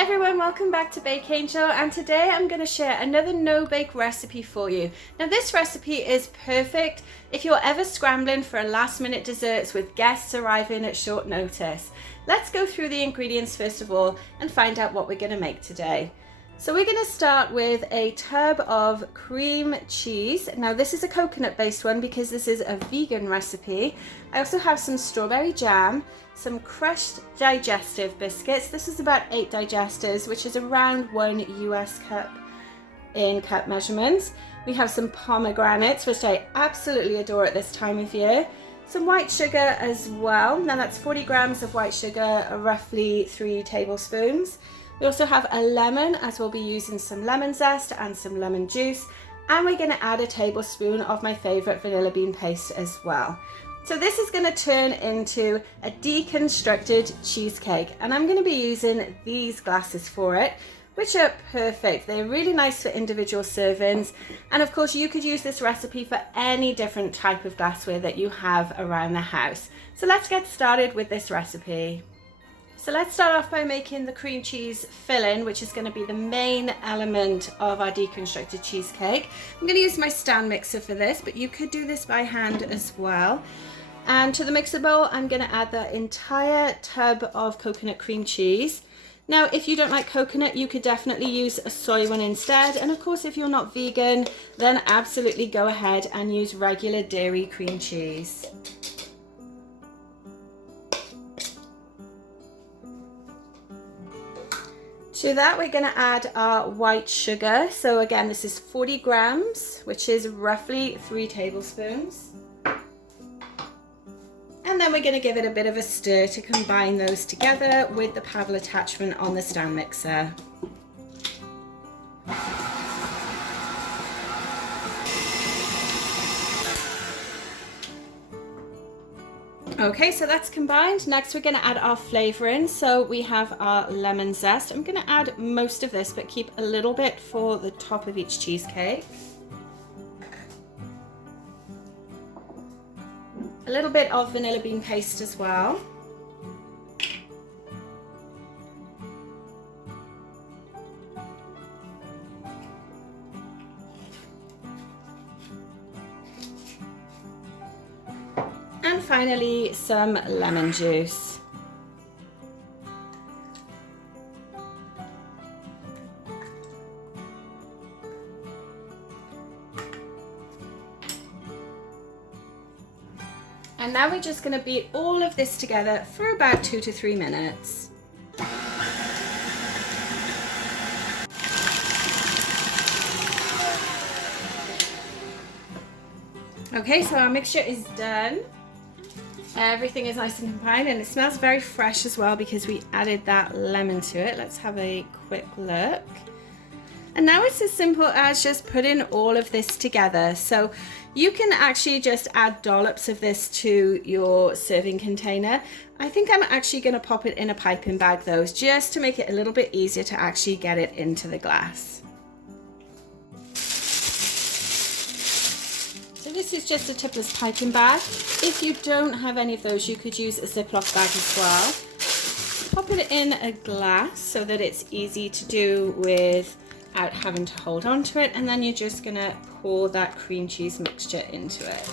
everyone, welcome back to Bake Angel, and today I'm going to share another no-bake recipe for you. Now this recipe is perfect if you're ever scrambling for a last-minute desserts with guests arriving at short notice. Let's go through the ingredients first of all and find out what we're going to make today. So we're going to start with a tub of cream cheese. Now this is a coconut based one because this is a vegan recipe. I also have some strawberry jam, some crushed digestive biscuits. This is about 8 digesters, which is around 1 US cup in cup measurements. We have some pomegranates, which I absolutely adore at this time of year. Some white sugar as well. Now that's 40 grams of white sugar, roughly 3 tablespoons. We also have a lemon, as we'll be using some lemon zest and some lemon juice. And we're going to add a tablespoon of my favorite vanilla bean paste as well. So this is going to turn into a deconstructed cheesecake, and I'm going to be using these glasses for it, which are perfect. They're really nice for individual servings, and of course you could use this recipe for any different type of glassware that you have around the house. So let's get started with this recipe. So let's start off by making the cream cheese filling, which is going to be the main element of our deconstructed cheesecake. I'm going to use my stand mixer for this, but you could do this by hand as well. And to the mixer bowl, I'm going to add the entire tub of coconut cream cheese. Now, if you don't like coconut, you could definitely use a soy one instead. And of course, if you're not vegan, then absolutely go ahead and use regular dairy cream cheese. To that, we're going to add our white sugar. So again, this is 40 grams, which is roughly 3 tablespoons. And then we're going to give it a bit of a stir to combine those together with the paddle attachment on the stand mixer. Okay, so that's combined. Next we're going to add our flavour in. So we have our lemon zest. I'm going to add most of this, but keep a little bit for the top of each cheesecake. A little bit of vanilla bean paste as well. And finally, some lemon juice. And now we're just going to beat all of this together for about 2 to 3 minutes. Okay, so our mixture is done. Everything is nice and combined, and it smells very fresh as well because we added that lemon to it. Let's have a quick look. And now it's as simple as just putting all of this together. So you can actually just add dollops of this to your serving container. I think I'm actually going to pop it in a piping bag though, just to make it a little bit easier to actually get it into the glass. So this is just a tipless piping bag. If you don't have any of those, you could use a Ziploc bag as well. Pop it in a glass so that it's easy to do without having to hold on to it, and then you're just going to pour that cream cheese mixture into it.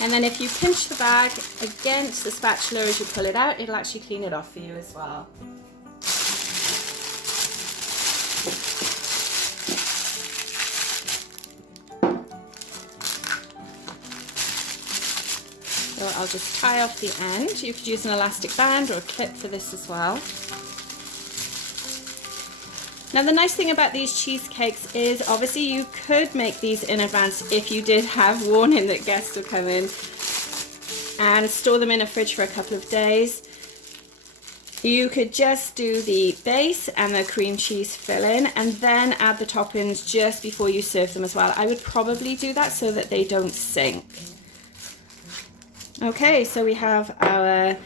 And then if you pinch the bag against the spatula as you pull it out, it'll actually clean it off for you as well. So I'll just tie off the end. You could use an elastic band or a clip for this as well. Now the nice thing about these cheesecakes is obviously you could make these in advance if you did have warning that guests were coming, and store them in a fridge for a couple of days. You could just do the base and the cream cheese filling and then add the toppings just before you serve them as well. I would probably do that so that they don't sink. Okay, so we have our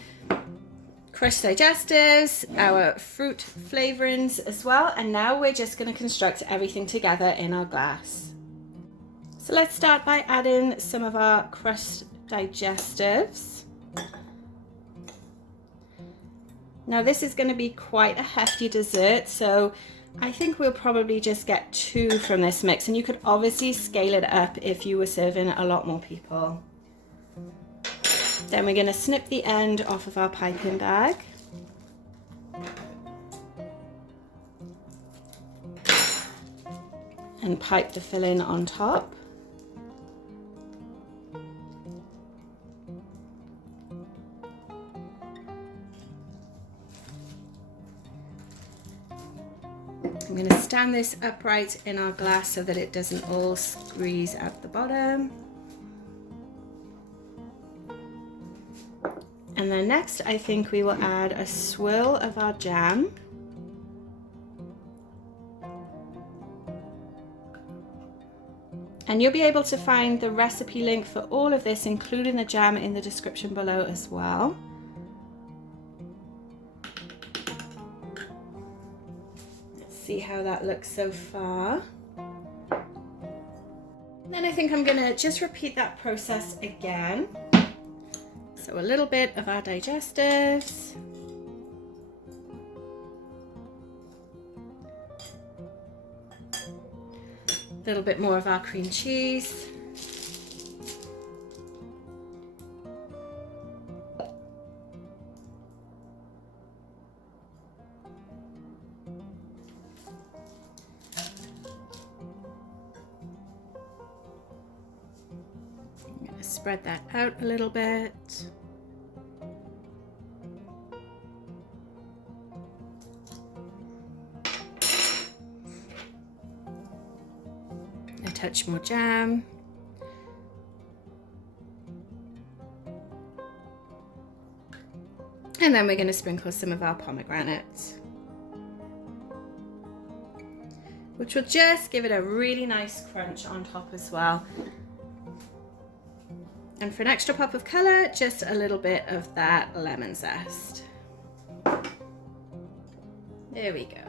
crushed digestives, our fruit flavorings as well, and now we're just going to construct everything together in our glass. So let's start by adding some of our crushed digestives. Now this is going to be quite a hefty dessert, so I think we'll probably just get 2 from this mix, and you could obviously scale it up if you were serving a lot more people. Then we're going to snip the end off of our piping bag. And pipe the filling on top. I'm going to stand this upright in our glass so that it doesn't all squeeze out the bottom. And then next, I think we will add a swirl of our jam. And you'll be able to find the recipe link for all of this, including the jam, in the description below as well. Let's see how that looks so far. Then I think I'm gonna just repeat that process again. So a little bit of our digestives. A little bit more of our cream cheese. I'm going to spread that out a little bit. A touch more jam. And then we're going to sprinkle some of our pomegranates, which will just give it a really nice crunch on top as well. And for an extra pop of color, just a little bit of that lemon zest. There we go.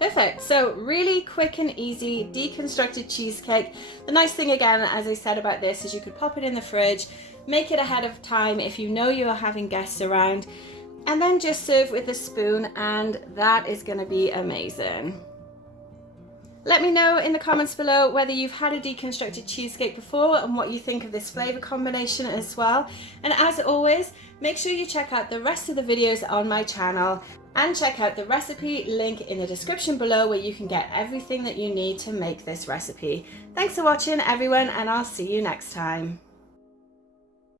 Perfect. So really quick and easy deconstructed cheesecake. The nice thing again, as I said about this, is you could pop it in the fridge, make it ahead of time if you know you are having guests around, and then just serve with a spoon, and that is going to be amazing. Let me know in the comments below whether you've had a deconstructed cheesecake before and what you think of this flavor combination as well. And as always, make sure you check out the rest of the videos on my channel and check out the recipe link in the description below, where you can get everything that you need to make this recipe. Thanks for watching everyone, and I'll see you next time.